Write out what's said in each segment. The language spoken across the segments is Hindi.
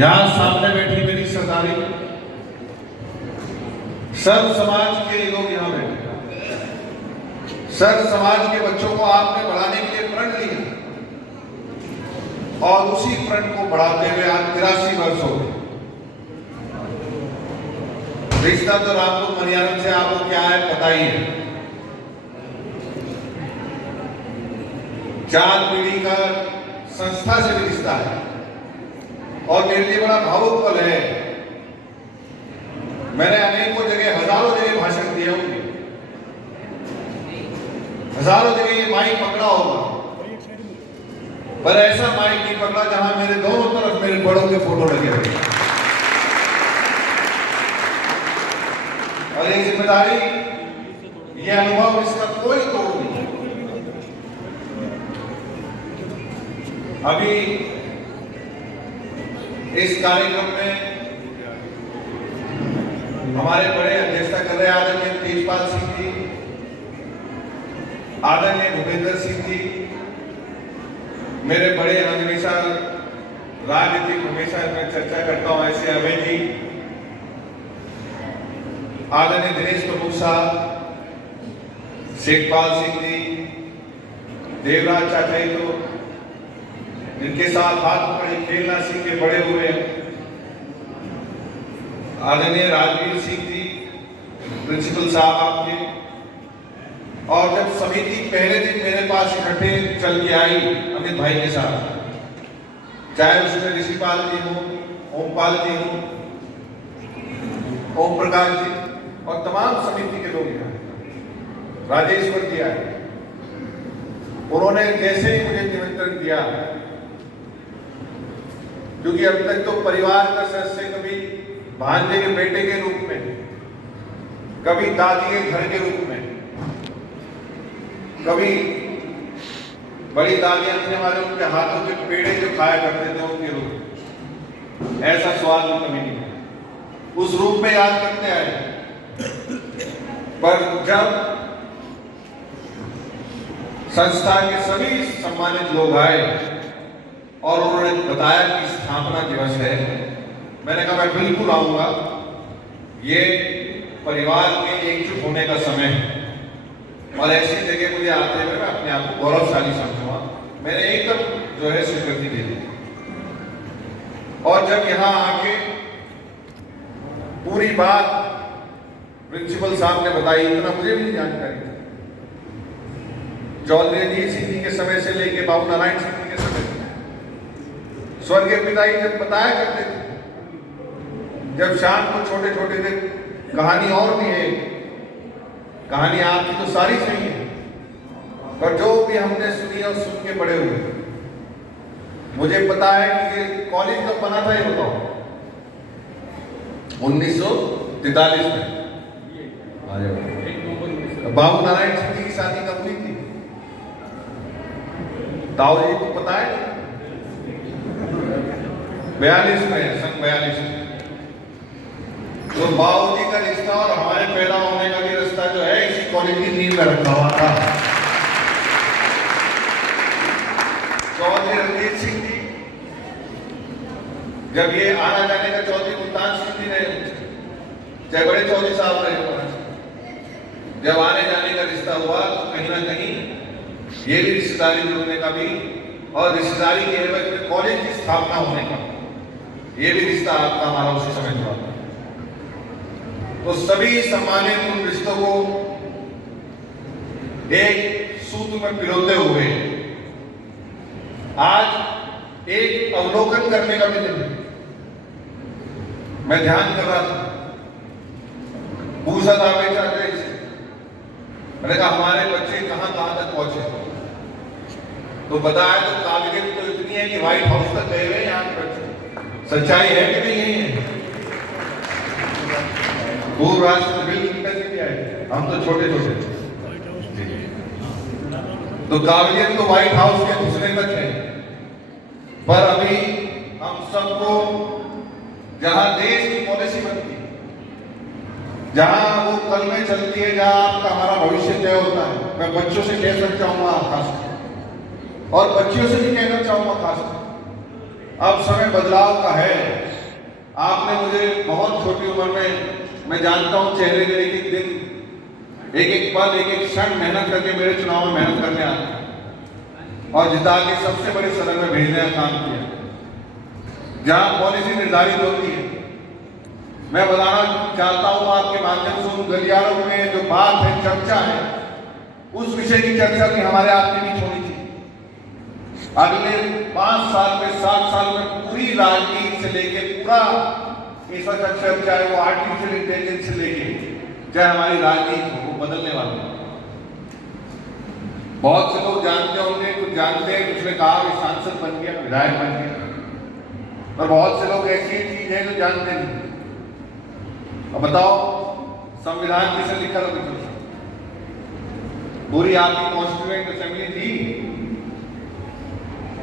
यहां सामने बैठी मेरी सरदारी, सर्व समाज के लोग यहां बैठे, सर्व समाज के बच्चों को आपने बढ़ाने के लिए प्रण लिया और उसी प्रण को बढ़ाते हुए आज 83 वर्ष हो गए। रिश्ता तो रामपुर मनियारम से आपको क्या है पता ही है। 4 पीढ़ी का संस्था से भी रिश्ता है और मेरे लिए बड़ा भावुक पल है। मैंने अनेकों जगह, हजारों जगह भाषण दिए होंगे, हजारों जगह ये माइक पकड़ा होगा, पर ऐसा माइक नहीं पकड़ा जहां मेरे दोनों तरफ मेरे बड़ों के फोटो लगे हुए। और ये जिम्मेदारी, ये अनुभव, इसका कोई तोड़ नहीं। अभी इस कार्यक्रम में हमारे बड़े अध्यक्षता कर रहे आदरणीय तेजपाल सिंह जी, आदरणीय भूपेंद्र सिंह जी, मेरे बड़े हमेशा राजनीतिक हमेशा मैं चर्चा करता हूं ऐसे अभय जी, आदरणीय दिनेश प्रभु साहब, शेखपाल सिंह जी, देवराज चाचा जी, तो इनके साथ हाथ पकड़े खेलना सीख के बड़े हुए, आदरणीय राजवीर सिंह जी, प्रिंसिपल साहब आपके, और जब समिति पहले दिन मेरे पास इकट्ठे चल के आई अमित भाई के साथ, चाहे उसमें ऋषिपाल जी हो, ओमपाल जी हो, ओम प्रकाश जी और तमाम समिति के लोग यहाँ, राजेश्वर जी आए, उन्होंने जैसे ही मुझे निमंत्रण दिया, क्योंकि अभी तक तो परिवार का सदस्य कभी भांजे के बेटे के रूप में, कभी दादी के घर के रूप में, कभी बड़ी दादियां थे हमारे, उनके हाथों के पेड़े जो खाया करते थे उनके रूप, ऐसा स्वाद भी कभी नहीं, उस रूप में याद करते आए। पर जब संस्था के सभी सम्मानित लोग आए और उन्होंने बताया कि स्थापना दिवस है, मैंने कहा मैं बिल्कुल आऊंगा, ये परिवार के एकजुट होने का समय है और ऐसी जगह मुझे आते हुए मैं अपने आप को गौरवशाली समझूंगा। मैंने एकदम जो है स्वीकृति दे दी और जब यहाँ आके पूरी बात प्रिंसिपल साहब ने बताई, इतना मुझे भी जानकारी थी, चौधरी अजीत सिंह जी के समय से लेके बाबू नारायण सिंह जी के समय, स्वर्गीय पिताजी जब बताया करते थे, जब शाम को छोटे छोटे थे, कहानी और भी है, कहानी आपकी तो सारी सही है, पर जो भी हमने सुनी और सुन के बड़े हुए, मुझे पता है कि ये कॉलेज कब बना था, ये बताओ। 1943 में बाबू नारायण सिंह जी की शादी कब हुई थी, ताऊ जी को पता है? 42 में, सन 42 में। तो बाबू जी का रिश्ता और हमारे पैदा होने का भी रिश्ता जो है इसी कॉलेज की नींव में रखा हुआ था। चौधरी रणजीत सिंह जी, जब ये आना जाने का चौधरी मुल्तान सिंह जी ने, चाहे बड़े चौधरी साहब रहे, जब आने जाने का रिश्ता हुआ तो कहीं ना कहीं ये भी रिश्तेदारी जोड़ने का भी और रिश्तेदारी के एवज में कॉलेज की स्थापना होने का ये भी रिश्ता आपका हमारा उसी समय जुड़ा था। तो सभी सम्मानित उन रिश्तों को एक सूत्र में पिरोते हुए आज एक अवलोकन करने का भी दिन, मैं ध्यान कर रहा था, पूछा था बेचारे से, मैंने कहा हमारे बच्चे कहां कहां तक पहुंचे, तो बताया तो काबिलियत तो इतनी है कि व्हाइट हाउस तक गए हुए यहाँ के बच्चे। सच्चाई है कि नहीं है? पूर्व राष्ट्र बिल क्लिंटन भी आए, हम तो छोटे छोटे, तो काबिलियत तो व्हाइट हाउस के घुसने तक है, पर अभी हम सबको जहां देश की पॉलिसी बनती है, जहां वो कल में चलती है, जहां आपका हमारा भविष्य तय होता है, मैं बच्चों से कह सकता हूँ खास और बच्चियों से भी कहना चाहूंगा खास, अब समय बदलाव का है। आपने मुझे बहुत छोटी उम्र में, मैं जानता हूं, चेहरे के एक एक दिन, एक एक पल, एक एक क्षण मेहनत करके मेरे चुनाव में मेहनत करने आते और जिता के सबसे बड़े सदन में भेजने का काम किया, जहां पॉलिसी निर्धारित होती है। मैं बताना चाहता हूं आपके माध्यम से, उन गलियारों में जो बात है, चर्चा है, उस विषय की चर्चा भी हमारे आपके बीच होनी चाहिए। अगले 5 साल में, 7 साल में पूरी राजनीति से लेके पूरा इंफ्रास्ट्रक्चर, चाहे वो आर्टिफिशियल इंटेलिजेंस से लेके चाहे हमारी राजनीति हो, वो बदलने वाली है। बहुत से लोग जानते होंगे, कुछ जानते हैं, कुछ ने कहा कि सांसद बन गया, विधायक बन गया, और बहुत से लोग ऐसी चीज है जो जानते नहीं। अब बताओ, संविधान किसे लिखा था? पूरी आपकी कॉन्स्टिट्यूएंट असेंबली थी,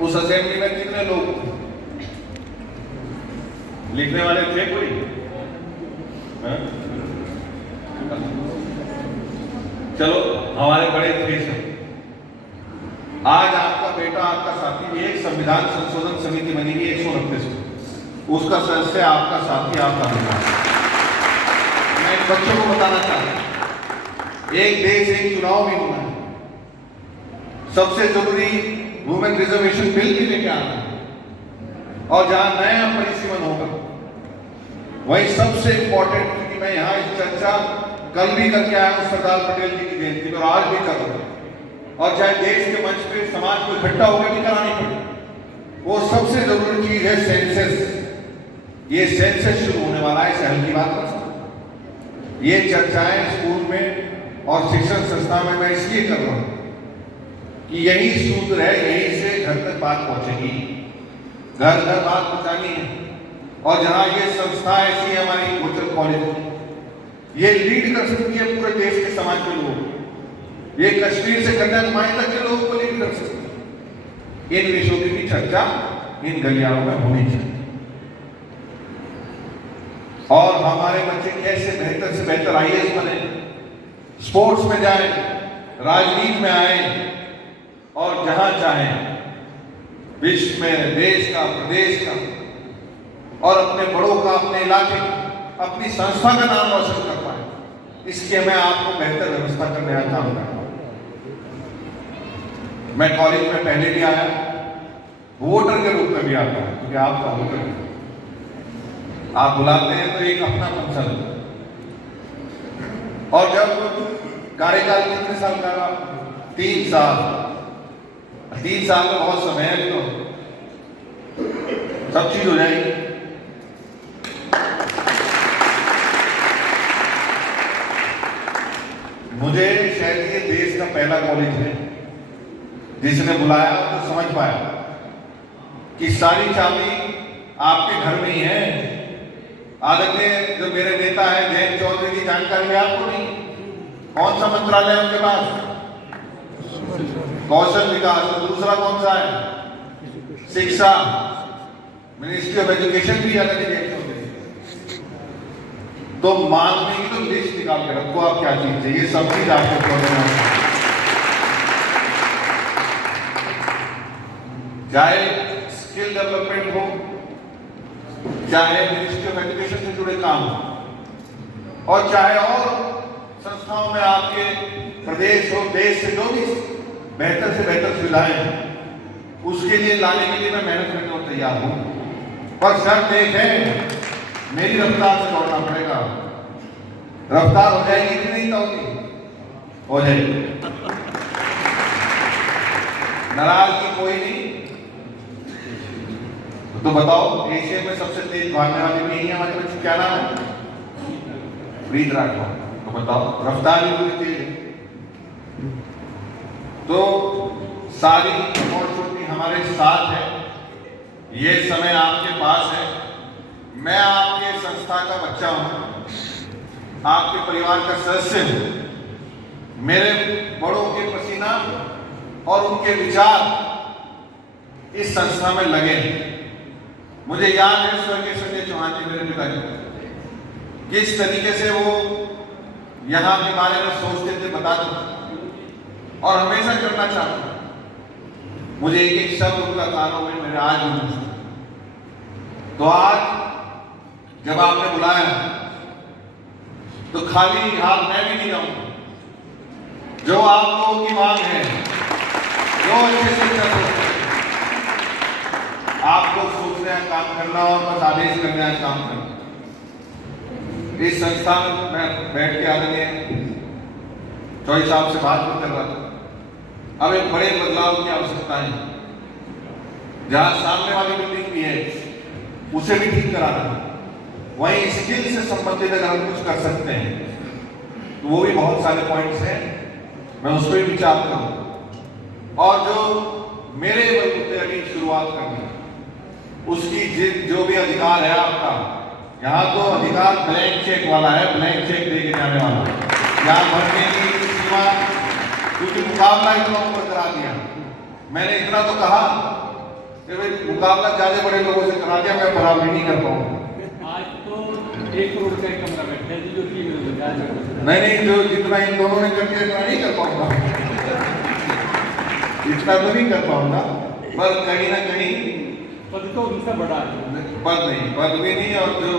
उस असेंबली में कितने लोग थे? लिखने वाले थे कोई? चलो, हमारे बड़े थे सब। आज आपका बेटा, आपका साथी, एक संविधान संशोधन समिति बनेगी 129, उसका सदस्य आपका साथी, आपका बेटा। मैं बच्चों को बताना चाहता हूं, एक देश एक चुनाव भी होना है। सबसे जरूरी वुमेन रिजर्वेशन बिल भी लेके आना है, और जहां नया परिसीमन होगा, वही सबसे इंपॉर्टेंट, क्योंकि मैं यहां इस चर्चा कल भी करके आया हूं सरदार पटेल जी की जयंती पर, आज भी कर रहा हूं, और चाहे देश के मंच पे समाज को इकट्ठा होकर भी करानी पड़े। वो सबसे जरूरी चीज है सेंसस। ये सेंसस शुरू होने वाला है, सहल की बात कर। ये चर्चाएं स्कूल में और शिक्षण संस्था में मैं इसलिए कर रहा हूं कि यही सूत्र है, यही से घर तक बात पहुंचेगी, घर घर बात पहुंचानी है। और जहां ये संस्था ऐसी है, हमारी गोचर कॉलेज, ये लीड कर सकती है पूरे देश के समाज के लोगों को, ये कश्मीर से कन्याकुमारी तक के लोगों को लीड कर सकती है। इन विषयों की भी चर्चा इन गलियारों में होनी चाहिए, और हमारे बच्चे कैसे बेहतर से बेहतर आईएएस बने, स्पोर्ट्स में जाएं, राजनीति में आए, और जहां चाहें विश्व में, देश का, प्रदेश का, और अपने बड़ों का, अपने इलाके का, अपनी संस्था का नाम रोशन कर पाए। इसके मैं आपको बेहतर व्यवस्था करने का काम कर रहा हूं। मैं कॉलेज में पहले भी आया, वोटर के रूप में भी आता हूं, क्योंकि आपका वोटर, आप बुलाते हैं तो एक अपना फंक्शन। और जब कार्यकाल कितने साल का रहा? 3 साल। 3 साल में बहुत समय है, तो सब चीज हो जाएगी। मुझे शायद ये देश का पहला कॉलेज है जिसने बुलाया तो समझ पाया कि सारी चाबी आपके घर में ही है। आदरणीय जो मेरे नेता है जयंत चौधरी की जानकारी है आपको नहीं? कौन सा मंत्रालय है उनके पास? कौशल विकास। तो दूसरा कौन सा है? शिक्षा, मिनिस्ट्री ऑफ एजुकेशन भी अलग है। तो मांगने की तो लिस्ट निकाल के रखो, आप क्या चीज चाहिए, सब चीज आपको चाहे स्किल डेवलपमेंट हो, चाहे मिनिस्ट्री ऑफ एजुकेशन से जुड़े काम हो, और चाहे और संस्थाओं में आपके प्रदेश हो, देश से जो भी बेहतर से बेहतर सुविधाएं हैं, उसके लिए लाने के लिए मैं मेहनत करने को तैयार हूं। पर शर्त एक है, मेरी रफ्तार से दौड़ना पड़ेगा। रफ्तार हो जाएगी कि नहीं? तो हो जाएगी। नाराजगी कोई नहीं। तो बताओ, एशिया में सबसे तेज भागने वाले भी यही हमारे बच्चे, क्या नाम है? ब्रीद राठौर। तो बताओ, रफ्तार भी पूरी तेज है। तो सारी अपॉर्चुनिटी हमारे साथ है, ये समय आपके पास है। मैं आपके संस्था का बच्चा हूं, आपके परिवार का सदस्य हूं। मेरे बड़ों के पसीना और उनके विचार इस संस्था में लगे हैं। मुझे याद है स्वर्गीय संजय चौहान जी, मेरे पिताजी, किस तरीके से वो यहाँ के बारे में सोचते थे, बताते थे, और हमेशा करना चाहते थे। मुझे एक एक शब्द उनका कानों में मेरे आज भी। तो आज जब आपने बुलाया तो खाली हाथ मैं भी नहीं जाऊंगा। जो आप लोगों की मांग है, जो अच्छे शिक्षक हो, आप लोग सोचते हैं काम करना और बस आदेश करने हैं काम करना। इस संस्था में मैं बैठ के आदरणीय चौधरी साहब से बात कर रहा था। अब एक बड़े बदलाव की आवश्यकता है। जहां सामने वाली बिल्डिंग भी है उसे भी ठीक कराना, वहीं स्किल से संबंधित अगर हम कुछ कर सकते हैं तो वो भी बहुत सारे पॉइंट्स हैं, मैं उस पर भी विचार करूँ। और जो मेरे बलबूते अभी शुरुआत करनी, उसकी जो भी अधिकार है आपका, यहाँ तो अधिकार ब्लैंक चेक वाला है, ब्लैंक चेक देके जाने वाला है। यहाँ भरने की सीमा, क्योंकि मुकाबला इतना ऊपर करा दिया। मैंने इतना तो कहा कि भाई मुकाबला ज्यादा बड़े लोगों से करा दिया, मैं बराबरी नहीं कर पाऊंगा। आज तो 1 करोड़ का एक कमरा बैठा है जो 3 नहीं, जो जितना इन दोनों ने कर दिया इतना नहीं कर पाऊंगा, इतना तो नहीं कर पाऊंगा। पर कहीं ना कहीं पद तो उनसे बड़ा है, पद भी नहीं, और जो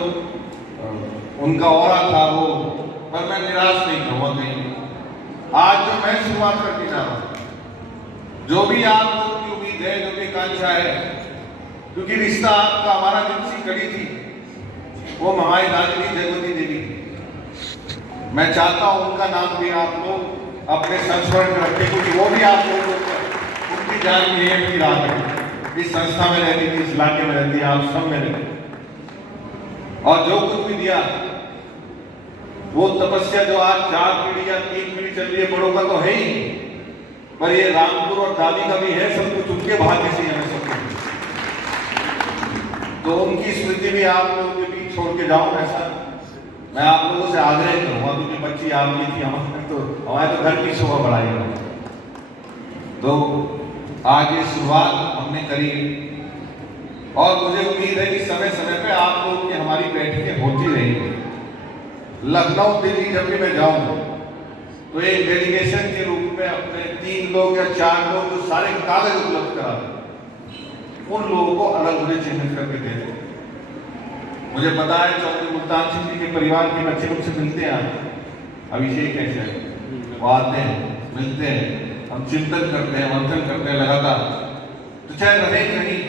उनका औरा था वो, पर मैं निराश नहीं कहूँगा कहीं। आज जो मैं शुरुआत करके जा रहा हूँ, जो भी आप लोगों की उम्मीद है, जो भी आकांक्षा है, क्योंकि रिश्ता आपका हमारा जिनसी कड़ी थी वो हमारी दादी जगवती देवी थी। मैं चाहता हूं उनका नाम भी आप लोग अपने संस्मरण में रखें, क्योंकि वो भी आप लोगों को उनकी जान की एक की रात है। इस संस्था में रहती थी, इस इलाके में रहती है, आप सब में रहती। और जो कुछ भी दिया वो तपस्या जो आज 4 पीढ़ी या 3 पीढ़ी चल रही है, बड़ों का तो है ही, पर ये रामपुर और दादी का भी है। सब कुछ उनके भाग्य से हमें सब कुछ, तो उनकी स्मृति भी आप लोगों के बीच छोड़ के जाऊं, ऐसा मैं आप लोगों से आग्रह करूंगा, क्योंकि बच्ची आपकी थी, हमारे तो घर की शोभा बढ़ाई है। तो आज ये शुरुआत हमने करी, और मुझे उम्मीद है कि समय समय पे आप लोगों की हमारी बैठकें होती रहेंगी। लखनऊ दिल्ली जब भी मैं जाऊं तो एक डेलीगेशन के रूप में अपने 3 लोग या 4 लोग जो सारे कागज उपलब्ध करा उन लोगों को अलग अलग चिन्हित करके दे दें। मुझे पता है चौधरी मुल्तान सिंह जी के परिवार के बच्चे मुझसे मिलते हैं, अभिषेक कैसे है, वो आते हैं, मिलते हैं, हम चिंतन करते हैं, मंथन करते हैं लगातार। तो चाहे रहे कहीं,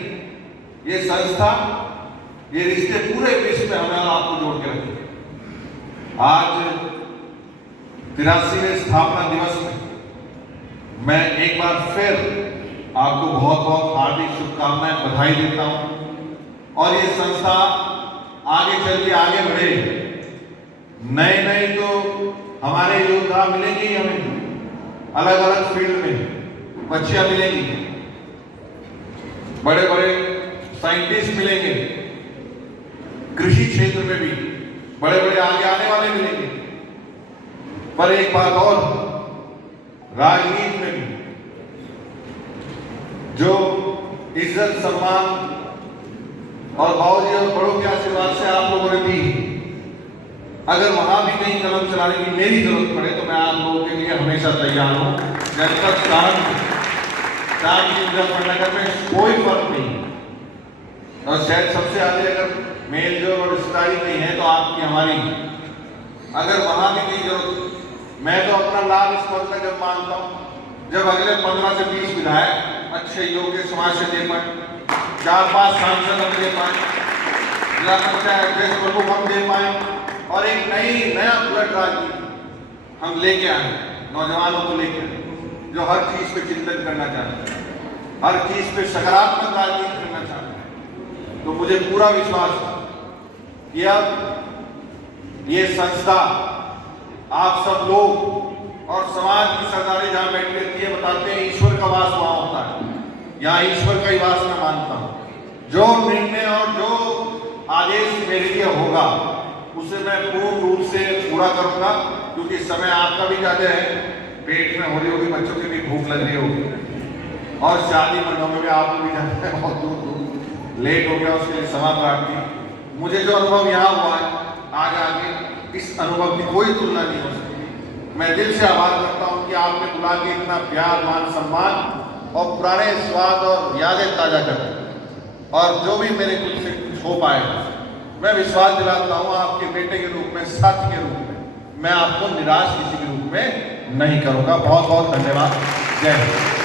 ये संस्था, ये रिश्ते पूरे विश्व में हमें आपको जोड़ के रखें। आज 83वें स्थापना दिवस में मैं एक बार फिर आपको बहुत बहुत हार्दिक शुभकामनाएं, बधाई देता हूं। और ये संस्था आगे चल के आगे बढ़े, नए तो हमारे योद्धा मिलेंगे ही हमें, अलग अलग फील्ड में बच्चियां मिलेंगी, बड़े बड़े साइंटिस्ट मिलेंगे, कृषि क्षेत्र में भी बड़े बड़े आगे आने वाले मिलेंगे। पर एक बात और, राजनीति में भी जो इज्जत, सम्मान और बाबूजी और बड़ों के आशीर्वाद से आप लोगों ने दी, अगर वहां भी कहीं कलम चलाने की मेरी जरूरत पड़े तो मैं आप लोगों के लिए हमेशा तैयार हूं। जनपद मुजफ्फरनगर में कोई फर्क नहीं, और शायद सबसे आगे अगर मेल जोल और रिश्तेदारी नहीं है तो आपकी हमारी, अगर वहां भी नहीं जरूरत, मैं तो अपना लाभ इस पद का जब मानता हूं जब अगले 15 से 20 विधायक अच्छे योग्य समाज से दे पाए, 4-5 सांसद हम दे पाए, जिला पंचायत अध्यक्ष प्रमुख हम दे पाए, और एक नया ब्लड राजनीति हम लेके आए, नौजवानों को लेकर, जो हर चीज पे चिंतन करना चाहते हैं, हर चीज पे सकारात्मक राजनीति करना चाहते हैं। तो मुझे पूरा विश्वास है कि अब ये संस्था, आप सब लोग और समाज की सरदारी जहां बैठ करती है, बताते हैं ईश्वर का वास वहां होता है, यहाँ ईश्वर का ही वास मैं मानता हूं। जो निर्णय और जो आदेश मेरे लिए होगा उसे मैं पूर्ण रूप से पूरा करूंगा, क्योंकि समय आपका भी ज्यादा है, पेट में हो रही होगी, बच्चों की भी भूख लग रही होगी, और शादी मंडलों में भी आप भी जाते हैं, बहुत दूर लेट हो गया, उसके लिए क्षमा प्रार्थी। मुझे जो अनुभव यहाँ हुआ है, आगे इस अनुभव की कोई तुलना नहीं हो सकती। मैं दिल से आभार करता हूँ कि आपने बुला के इतना प्यार, मान, सम्मान और पुराने स्वाद और यादें ताजा कर, और जो भी मेरे कुछ से कुछ हो पाए मैं विश्वास दिलाता हूं आपके बेटे के रूप में, साथी के रूप में मैं आपको निराश किसी के रूप में नहीं करूंगा। बहुत बहुत धन्यवाद। जय हिंद।